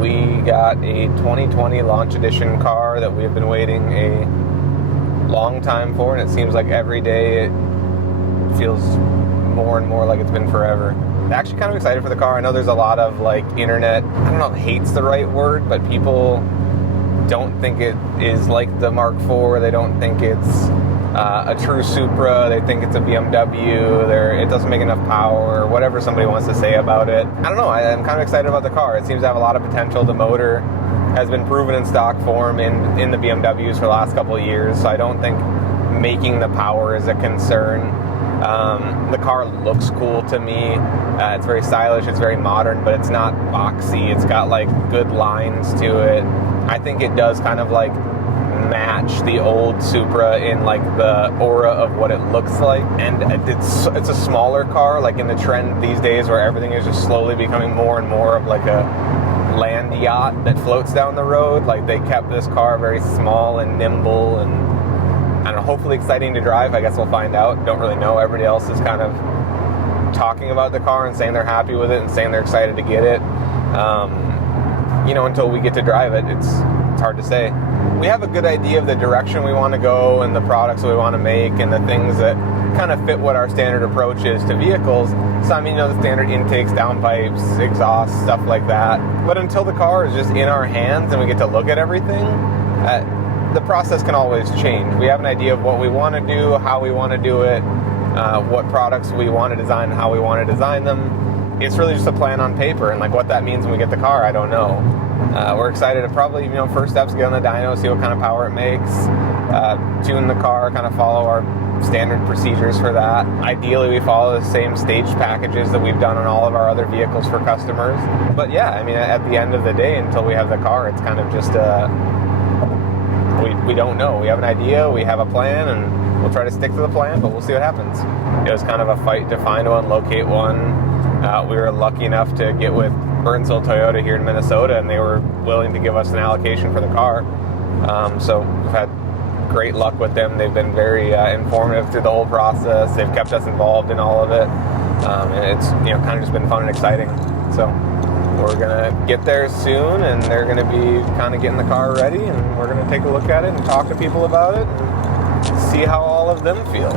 We got a 2020 launch edition car that we've been waiting a long time for, and it seems like every day it feels more and more like it's been forever. I'm actually kind of excited for the car. I know there's a lot of like internet, I don't know if hate's the right word, but people don't think it is like the Mark IV. They don't think it's a true Supra. They think it's a BMW. It doesn't make enough power, or whatever somebody wants to say about it. I don't know. I'm kind of excited about the car. It seems to have a lot of potential. The motor has been proven in stock form in the BMWs for the last couple of years, so I don't think making the power is a concern. The car looks cool to me. It's very stylish, it's very modern, but it's not boxy. It's got like good lines to it. I think it does kind of like match the old Supra in like the aura of what it looks like. And it's a smaller car, like in the trend these days where everything is just slowly becoming more and more of like a land yacht that floats down the road. Like they kept this car very small and nimble and I don't know, hopefully exciting to drive. I guess we'll find out. Don't really know. Everybody else is kind of talking about the car and saying they're happy with it and saying they're excited to get it. Until we get to drive it, it's hard to say. We have a good idea of the direction we want to go and the products we want to make and the things that kind of fit what our standard approach is to vehicles. So, the standard intakes, downpipes, exhaust, stuff like that. But until the car is just in our hands and we get to look at everything, the process can always change. We have an idea of what we want to do, how we want to do it, what products we want to design, how we want to design them. It's really just a plan on paper, and like what that means when we get the car, I don't know. We're excited to probably, first steps, get on the dyno, see what kind of power it makes, tune the car, kind of follow our standard procedures for that. Ideally, we follow the same stage packages that we've done on all of our other vehicles for customers. But yeah, at the end of the day, until we have the car, it's kind of just we don't know. We have an idea, we have a plan, and we'll try to stick to the plan, but we'll see what happens. It was kind of a fight to find one, locate one. We were lucky enough to get with Burnouts Toyota here in Minnesota, and they were willing to give us an allocation for the car. So we've had great luck with them. They've been very informative through the whole process. They've kept us involved in all of it. And it's kind of just been fun and exciting. So we're gonna get there soon, and they're gonna be kind of getting the car ready, and we're gonna take a look at it and talk to people about it and see how all of them feel.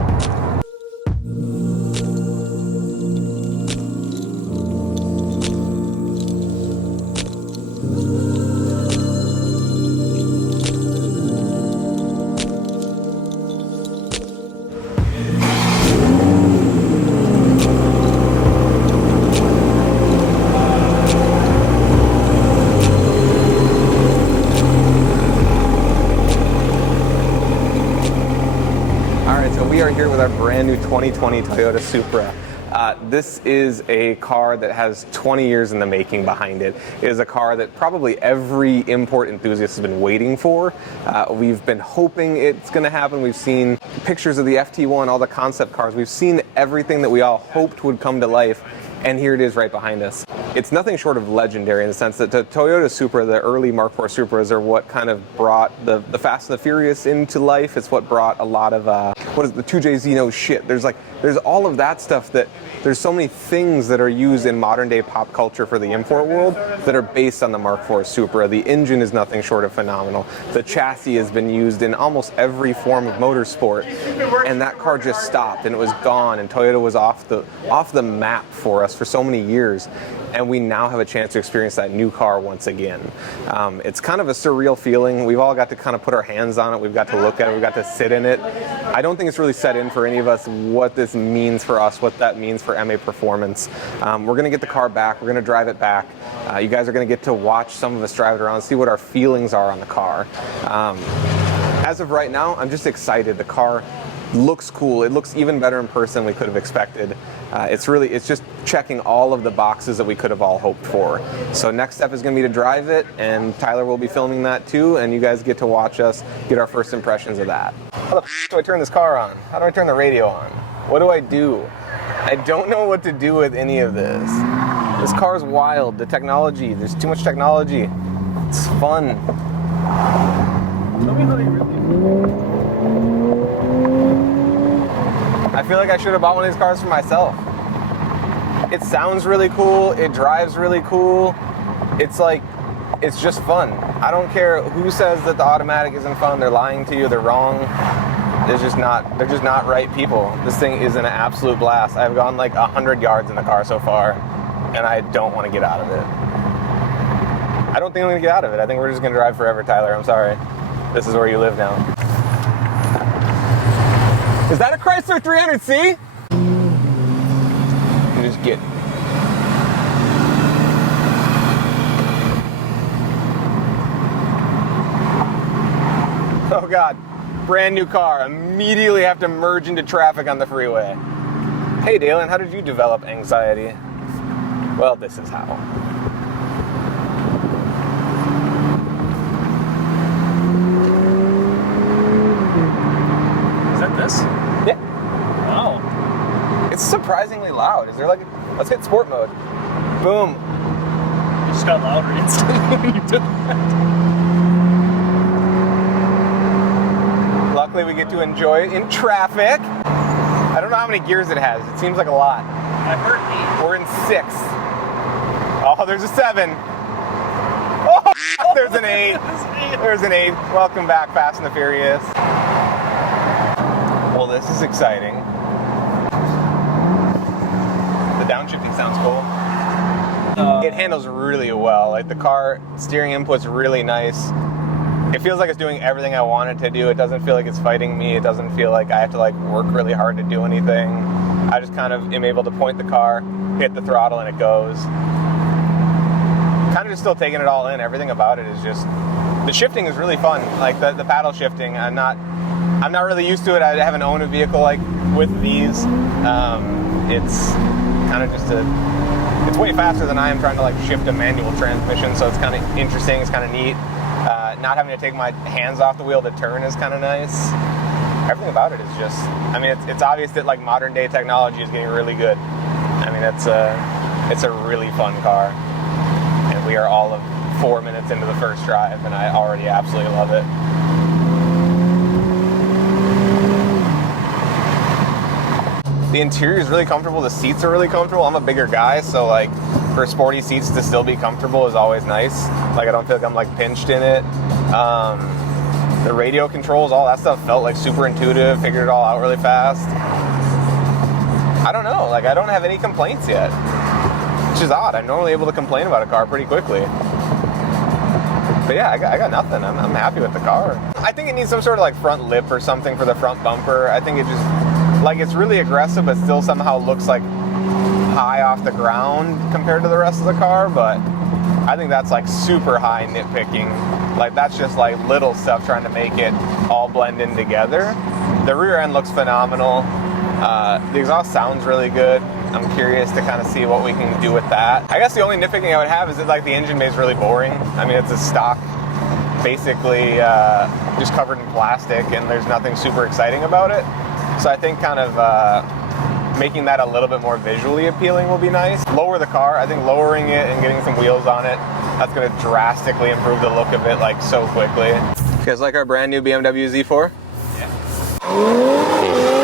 We are here with our brand new 2020 Toyota Supra. This is a car that has 20 years in the making behind it. It is a car that probably every import enthusiast has been waiting for. We've been hoping it's going to happen. We've seen pictures of the FT1, all the concept cars. We've seen everything that we all hoped would come to life, and here it is right behind us. It's nothing short of legendary in the sense that the Toyota Supra, the early Mark IV Supras, are what kind of brought the Fast and the Furious into life. It's what brought a lot of, the 2J Dyno shit. There's all of that stuff that, there's so many things that are used in modern day pop culture for the import world that are based on the Mark IV Supra. The engine is nothing short of phenomenal. The chassis has been used in almost every form of motorsport, and that car just stopped and it was gone, and Toyota was off the map for us for so many years. And we now have a chance to experience that new car once again. It's kind of a surreal feeling. We've all got to kind of put our hands on it. We've got to look at it. We've got to sit in it. I don't think it's really set in for any of us what this means for us, what that means for MAPerformance. We're going to get the car back. We're going to drive it back. You guys are going to get to watch some of us drive it around, see what our feelings are on the car. As of right now, I'm just excited. The car looks cool. It looks even better in person than we could have expected. It's just checking all of the boxes that we could have all hoped for. So next step is going to be to drive it, and Tyler will be filming that too, and you guys get to watch us get our first impressions of that. How the f do I turn this car on? How do I turn the radio on? What do I do? I don't know what to do with any of this. This car's wild. The technology, there's too much technology. It's fun. Tell me how you really. I feel like I should have bought one of these cars for myself. It sounds really cool, it drives really cool, it's like, it's just fun. I don't care who says that the automatic isn't fun. They're lying to you. They're wrong. They're just not right people. This thing is an absolute blast. I've gone like 100 yards in the car so far, and I don't want to get out of it. I don't think I'm going to get out of it. I think we're just going to drive forever, Tyler. I'm sorry. This is where you live now. Is that a Chrysler 300C? You just get... Oh God, brand new car. Immediately have to merge into traffic on the freeway. Hey Daelen, how did you develop anxiety? Well, this is how. Is that this? Yeah. Oh. It's surprisingly loud. Is there like, let's hit sport mode. Boom. It just got louder instantly when you did that. Luckily we get to enjoy it in traffic. I don't know how many gears it has. It seems like a lot. I heard 8. We're in 6. Oh, there's a 7. Oh, there's an 8. There's an 8. Welcome back, Fast and the Furious. Well, this is exciting. The downshifting sounds cool. It handles really well. Like the car steering input's really nice. It feels like it's doing everything I want it to do. It doesn't feel like it's fighting me. It doesn't feel like I have to like work really hard to do anything. I just kind of am able to point the car, hit the throttle, and it goes. Kind of just still taking it all in. Everything about it is just, the shifting is really fun. Like the paddle shifting, I'm not really used to it. I haven't owned a vehicle like with these. It's kind of just it's way faster than I am trying to like shift a manual transmission. So it's kind of interesting. It's kind of neat. Not having to take my hands off the wheel to turn is kind of nice. Everything about it is just, I mean, it's obvious that like modern day technology is getting really good. I mean, it's a really fun car. And we are all of 4 minutes into the first drive, and I already absolutely love it. The interior is really comfortable. The seats are really comfortable. I'm a bigger guy, so like for sporty seats to still be comfortable is always nice. Like I don't feel like I'm like pinched in it. The radio controls, all that stuff felt like super intuitive. Figured it all out really fast. I don't know. Like I don't have any complaints yet, which is odd. I'm normally able to complain about a car pretty quickly. But yeah, I got nothing. I'm happy with the car. I think it needs some sort of like front lip or something for the front bumper. I think it just, like it's really aggressive, but still somehow looks like high off the ground compared to the rest of the car. But I think that's like super high nitpicking. Like that's just like little stuff trying to make it all blend in together. The rear end looks phenomenal. The exhaust sounds really good. I'm curious to kind of see what we can do with that. I guess the only nitpicking I would have is that like the engine bay is really boring. I mean, it's a stock, basically just covered in plastic, and there's nothing super exciting about it. So I think kind of making that a little bit more visually appealing will be nice. Lower the car. I think lowering it and getting some wheels on it, that's going to drastically improve the look of it like so quickly. You guys like our brand new BMW Z4? Yeah.